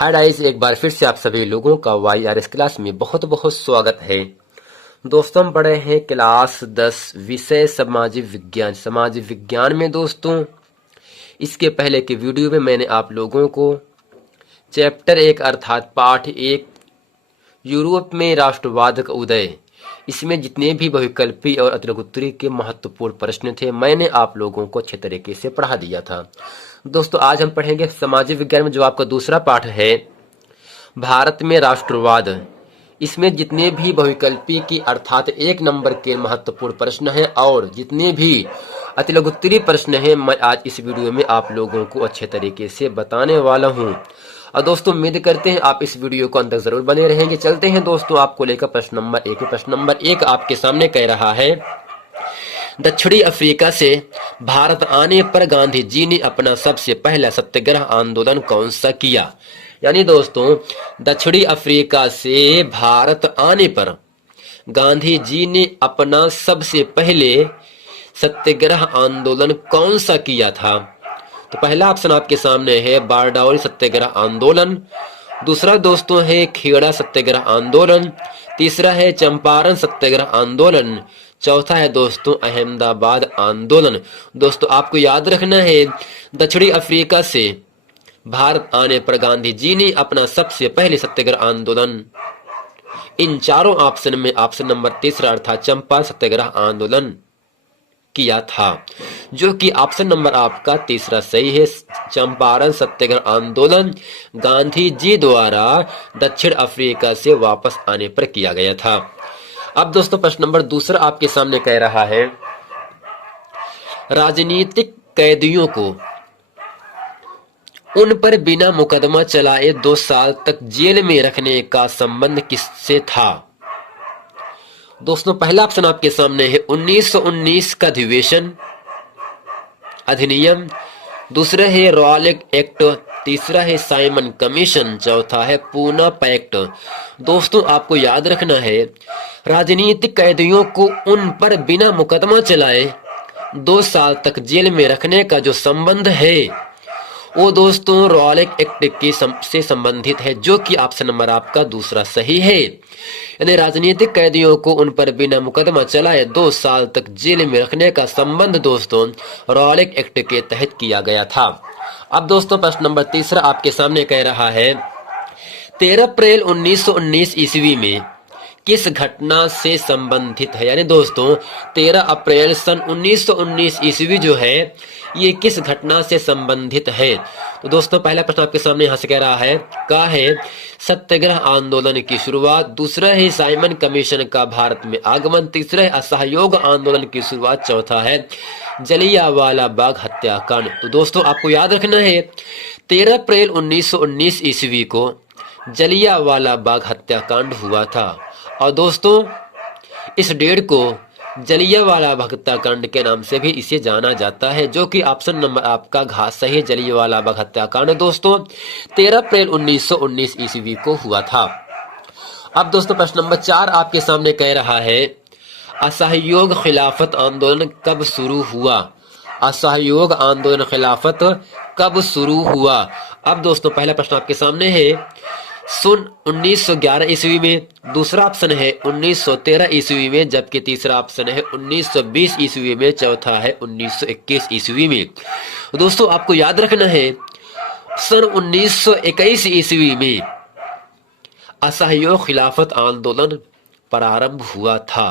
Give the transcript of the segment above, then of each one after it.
Hi guys, एक बार फिर से आप सभी लोगों का YRS क्लास में बहुत बहुत स्वागत है। दोस्तों, हम पढ़े हैं क्लास 10 विषय सामाजिक विज्ञान। सामाजिक विज्ञान में दोस्तों इसके पहले के वीडियो में मैंने आप लोगों को चैप्टर 1 अर्थात पाठ 1 यूरोप में राष्ट्रवाद का उदय, इसमें जितने भी बहुविकल्पी और अतिलघुत्तरी के महत्वपूर्ण प्रश्न थे मैंने आप लोगों को अच्छे तरीके से पढ़ा दिया था। दोस्तों, आज हम पढ़ेंगे सामाजिक विज्ञान में जो आपका दूसरा पाठ है भारत में राष्ट्रवाद। इसमें जितने भी बहुविकल्पी की अर्थात 1 नंबर के महत्वपूर्ण प्रश्न हैं और जितने भी अतिलघुत्तरी प्रश्न हैं मैं आज इस वीडियो में आप लोगों को अच्छे तरीके से बताने वाला हूं। और दोस्तों, उम्मीद करते हैं आप इस वीडियो को अंत तक जरूर बने रहेंगे। चलते हैं दोस्तों आपको लेकर प्रश्न नंबर 1। प्रश्न नंबर 1 आपके सामने कह रहा है, दक्षिणी अफ्रीका से भारत आने पर गांधी जी ने अपना सबसे पहला सत्याग्रह आंदोलन कौन सा किया। यानी दोस्तों, दक्षिणी अफ्रीका से भारत आने पर गांधी जी ने अपना सबसे पहले सत्याग्रह आंदोलन कौन सा किया था। तो पहला ऑप्शन आपके सामने है बारडोली सत्याग्रह आंदोलन, दूसरा दोस्तों है खेड़ा सत्याग्रह आंदोलन, तीसरा है चंपारण सत्याग्रह आंदोलन, चौथा है दोस्तों अहमदाबाद आंदोलन। दोस्तों, आपको याद रखना है दक्षिणी अफ्रीका से भारत आने पर गांधी जी ने अपना सबसे पहले सत्याग्रह आंदोलन इन चारों ऑप्शन में ऑप्शन नंबर तीसरा अर्थात चंपारण सत्याग्रह आंदोलन किया था, जो कि ऑप्शन नंबर आपका तीसरा सही है। चंपारण सत्याग्रह आंदोलन गांधी जी द्वारा दक्षिण अफ्रीका से वापस आने पर किया गया था। अब दोस्तों प्रश्न नंबर दूसरा आपके सामने कह रहा है, राजनीतिक कैदियों को उन पर बिना मुकदमा चलाए 2 साल तक जेल में रखने का संबंध किससे था। दोस्तों, पहला ऑप्शन आपके सामने है 1919 का अधिनियम, दूसरा है रॉयल एक्ट, तीसरा है साइमन कमीशन, चौथा है पूना पैक्ट। दोस्तों, आपको याद रखना है राजनीतिक कैदियों को उन पर बिना मुकदमा चलाए 2 साल तक जेल में रखने का जो संबंध है वो दोस्तों रॉयल एक्ट के से संबंधित है, जो कि ऑप्शन नंबर आपका दूसरा सही है। यानी राजनीतिक कैदियों को उन पर बिना मुकदमा चलाए 2 साल तक जेल में रखने का संबंध दोस्तों रॉयल एक्ट के तहत किया गया था। अब दोस्तों प्रश्न नंबर तीसरा आपके सामने कह रहा है, 13 अप्रैल 1919 ईस्वी में किस घटना से संबंधित है। यानी दोस्तों 13 अप्रैल सन 1919 ईस्वी जो है ये किस घटना से संबंधित है। तो दोस्तों पहला प्रश्न आपके सामने यहाँ से कह रहा है, का है सत्याग्रह आंदोलन की शुरुआत, दूसरा है साइमन कमीशन का भारत में आगमन, तीसरा है असहयोग आंदोलन की शुरुआत, चौथा है जलियांवाला बाग हत्याकांड। तो दोस्तों आपको याद रखना है 13 अप्रैल 1919 ईस्वी को जलियांवाला बाग हत्याकांड हुआ था। और दोस्तों इस डेट को जलियांवाला बाग हत्याकांड के नाम से भी इसे जाना जाता है, जो कि ऑप्शन नंबर आपका घ सही जलियांवाला बाग हत्याकांड दोस्तों 13 अप्रैल 1919 ईस्वी को हुआ था। अब दोस्तों प्रश्न नंबर 4 आपके सामने कह रहा है, असहयोग खिलाफत आंदोलन कब शुरू हुआ। असहयोग आंदोलन खिलाफत कब शुरू हुआ। अब दोस्तों पहला प्रश्न आपके सामने है 1911 ईस्वी में, दूसरा ऑप्शन है 1913 ईस्वी में, जबकि तीसरा ऑप्शन है 1920 ईस्वी में, चौथा है 1921 ईस्वी में। दोस्तों आपको याद रखना है सन 1921 ईस्वी में असहयोग खिलाफत आंदोलन प्रारंभ हुआ था।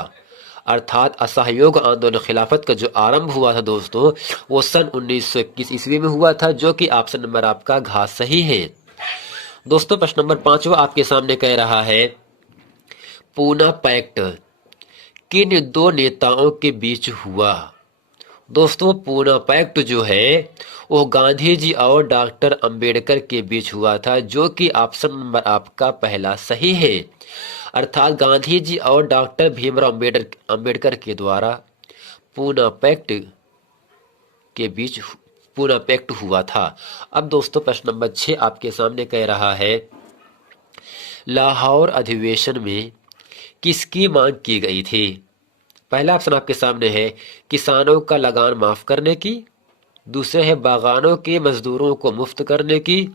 अर्थात असहयोग आंदोलन खिलाफत का जो आरंभ हुआ था दोस्तों वो सन 1921 ईस्वी में हुआ था, जो कि ऑप्शन नंबर आपका घ सही है। दोस्तों प्रश्न नंबर 5 आपके सामने कह रहा है, पूना पैक्ट किन 2 नेताओं के बीच हुआ। दोस्तों पूना पैक्ट जो है वो गांधी जी और डॉक्टर अंबेडकर के बीच हुआ था, जो कि ऑप्शन नंबर आपका पहला सही है। अर्थात गांधी जी और डॉक्टर भीमराव अंबेडकर के द्वारा पूना पैक्ट के बीच पूना पैक्ट हुआ था। अब दोस्तों प्रश्न नंबर 6 आपके सामने कह रहा है, लाहौर अधिवेशन में किसकी मांग की गई थी। पहला ऑप्शन आपके सामने है किसानों का लगान माफ करने की, दूसरे है बागानों के मजदूरों को मुफ्त करने की,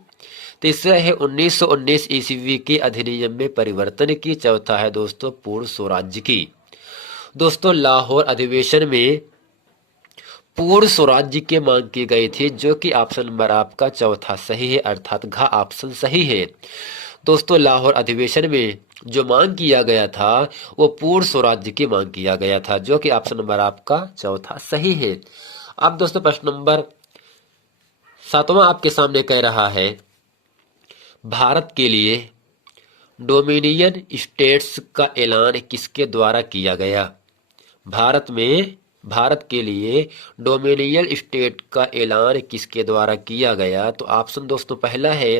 तीसरा है 1919 ईस्वी के अधिनियम में परिवर्तन की। चौथा है दोस्तों पूर्ण स्वराज्य की। दोस्तों लाहौर अधिवेशन में पूर्ण स्वराज्य की मांग की गई थी, जो कि ऑप्शन नंबर आपका चौथा सही है, अर्थात घ ऑप्शन सही है। दोस्तों लाहौर अधिवेशन में जो मांग किया गया था वो पूर्ण स्वराज्य की मांग किया गया था, जो कि ऑप्शन नंबर आपका चौथा सही है। अब दोस्तों प्रश्न नंबर 7वां आपके सामने कह रहा है, भारत के लिए डोमिनियन स्टेट्स का ऐलान किसके द्वारा किया गया। भारत के लिए डोमिनियन स्टेट का ऐलान किसके द्वारा किया गया। तो ऑप्शन दोस्तों पहला है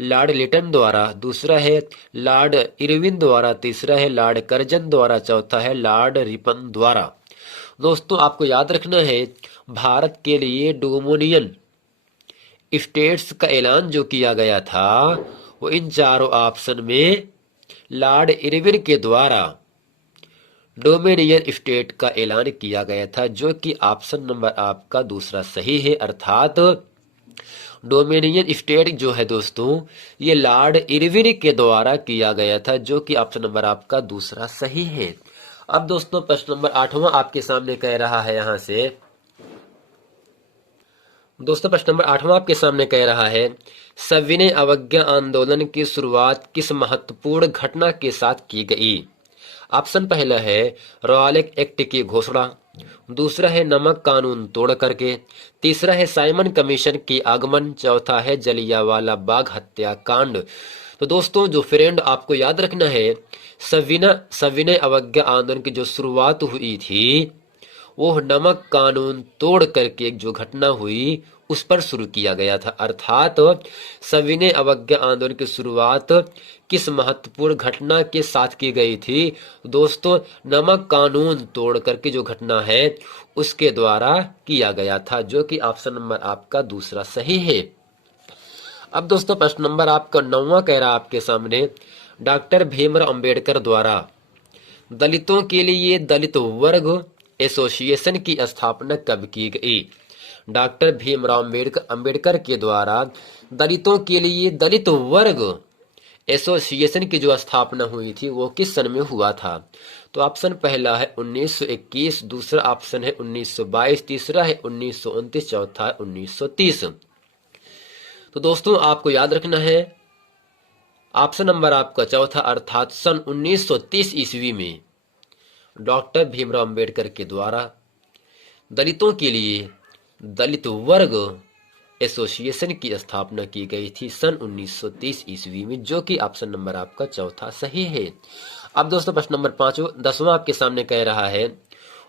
लॉर्ड लिटन द्वारा, दूसरा है लॉर्ड इरविन द्वारा, तीसरा है लॉर्ड कर्जन द्वारा, चौथा है लॉर्ड रिपन द्वारा। दोस्तों आपको याद रखना है, भारत के लिए डोमिनियन स्टेट्स का ऐलान जो किया गया था वो इन चारों ऑप्शन में लॉर्ड इरविन के द्वारा डोमिनियन स्टेट का ऐलान किया गया था, जो कि ऑप्शन नंबर आपका दूसरा सही है, अर्थात डोमिनियन स्टेट जो है दोस्तों ये लॉर्ड इरविन के द्वारा किया गया था, जो कि ऑप्शन नंबर आपका दूसरा सही है। अब दोस्तों प्रश्न नंबर 8वां आपके सामने कह रहा है, यहां से दोस्तों प्रश्न नंबर 8वां आपके सामने कह रहा है, सविनय अवज्ञा आंदोलन की शुरुआत किस महत्वपूर्ण घटना के साथ की गई। ऑप्शन पहला है रॉलेट एक्ट की घोषणा, दूसरा है नमक कानून तोड़ करके, तीसरा है साइमन कमीशन की आगमन, चौथा है जलियांवाला बाग हत्याकांड। तो दोस्तों जो फ्रेंड आपको याद रखना है, सविनय अवज्ञा आंदोलन की जो शुरुआत हुई थी वो नमक कानून तोड़ करके एक जो घटना हुई उस पर शुरू किया गया था, अर्थात सविनय अवज्ञा आंदोलन की शुरुआत किस महत्वपूर्ण घटना के साथ की गई थी। दोस्तों नमक कानून तोड़ करके जो घटना है उसके द्वारा किया गया था, जो कि ऑप्शन नंबर आपका दूसरा सही है। अब दोस्तों प्रश्न नंबर आपका 9वां कह रहा आपके सामने, डॉक्टर भीमराव अंबेडकर द्वारा दलितों के लिए दलित वर्ग एसोसिएशन की स्थापना कब की गई। डॉक्टर भीमराव अंबेडकर के द्वारा दलितों के लिए दलित वर्ग एसोसिएशन की जो स्थापना हुई थी वो किस सन में हुआ था। तो ऑप्शन पहला है 1921, दूसरा ऑप्शन है 1922, तीसरा है 1929, चौथा है 1930। तो दोस्तों आपको याद रखना है ऑप्शन नंबर आपका चौथा, अर्थात सन 1930 ईस्वी में डॉक्टर भीमराव अंबेडकर के द्वारा दलितों के लिए दलित वर्ग एसोसिएशन की स्थापना की गई थी सन 1930 ईस्वी में, जो कि ऑप्शन नंबर आपका चौथा सही है। अब दोस्तों प्रश्न नंबर 10वां आपके सामने कह रहा है,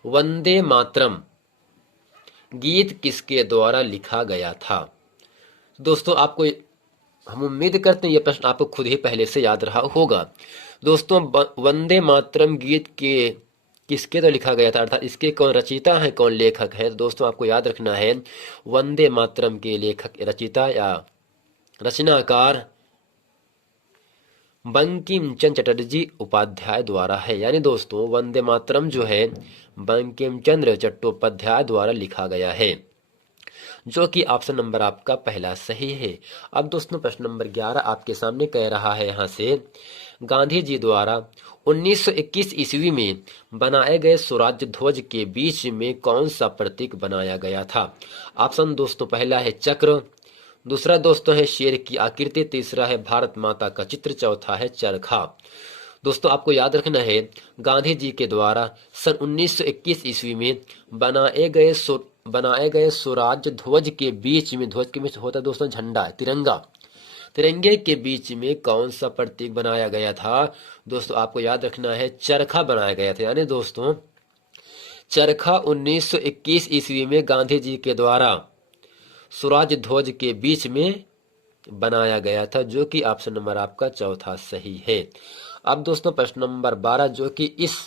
वंदे मातरम गीत किसके द्वारा लिखा गया था। दोस्तों आपको हम उम्मीद करते हैं यह प्रश्न आपको खुद ही पहले से याद रहा होगा। दोस्तों वंदे मातरम गीत के किसके तो लिखा गया था, अर्थात इसके कौन रचयिता है, कौन लेखक है। तो दोस्तों आपको याद रखना है वंदे मातरम के लेखक रचयिता या रचनाकार बंकिम चंद्र चटर्जी उपाध्याय द्वारा है, यानी दोस्तों वंदे मातरम जो है बंकिम चंद्र चट्टोपाध्याय द्वारा लिखा गया है, जो कि ऑप्शन नंबर आपका पहला सही है। अब दोस्तों प्रश्न नंबर 11 आपके सामने कह रहा है, यहां से गांधी जी द्वारा 1921 ईस्वी में बनाए गए स्वराज्य ध्वज के बीच में कौन सा प्रतीक बनाया गया था। ऑप्शन दोस्तों पहला है चक्र, दूसरा दोस्तों है शेर की आकृति, तीसरा है भारत माता का चित्र, चौथा है चरखा। दोस्तों आपको याद रखना है गांधी जी के द्वारा सन 1921 ईस्वी में बनाए गए स्वराज्य ध्वज के बीच में, ध्वज के बीच होता है दोस्तों झंडा, तिरंगा, तिरंगे के बीच में कौन सा प्रतीक बनाया गया था। दोस्तों आपको याद रखना है चरखा बनाया गया था, यानी दोस्तों चरखा 1921 ईस्वी में गांधी जी के द्वारा स्वराज्य ध्वज के बीच में बनाया गया था, जो कि ऑप्शन नंबर आपका चौथा सही है। अब दोस्तों प्रश्न नंबर 12 जो कि इस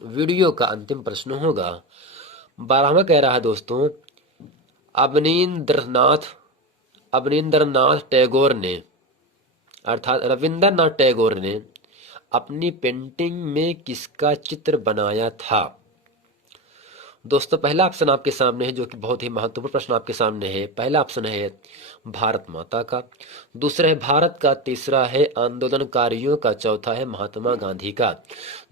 वीडियो का अंतिम प्रश्न होगा, 12वां कह रहा है दोस्तों, अवनींद्रनाथ टैगोर ने, अर्थात रविंद्रनाथ टैगोर ने अपनी पेंटिंग में किसका चित्र बनाया था। दोस्तों पहला ऑप्शन आपके सामने है, जो कि बहुत ही महत्वपूर्ण प्रश्न आपके सामने है। पहला ऑप्शन है भारत माता का, दूसरा है भारत का, तीसरा है आंदोलनकारियों का, चौथा है महात्मा गांधी का।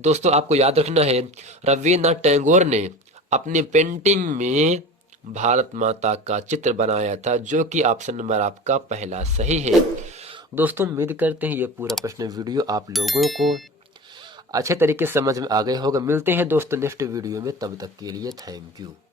दोस्तों आपको याद रखना है, रविन्द्रनाथ टैगोर ने अपनी पेंटिंग में भारत माता का चित्र बनाया था, जो कि ऑप्शन नंबर आपका पहला सही है। दोस्तों उम्मीद करते हैं ये पूरा प्रश्न वीडियो आप लोगों को अच्छे तरीके से समझ में आ गए होगा। मिलते हैं दोस्तों नेक्स्ट वीडियो में, तब तक के लिए थैंक यू।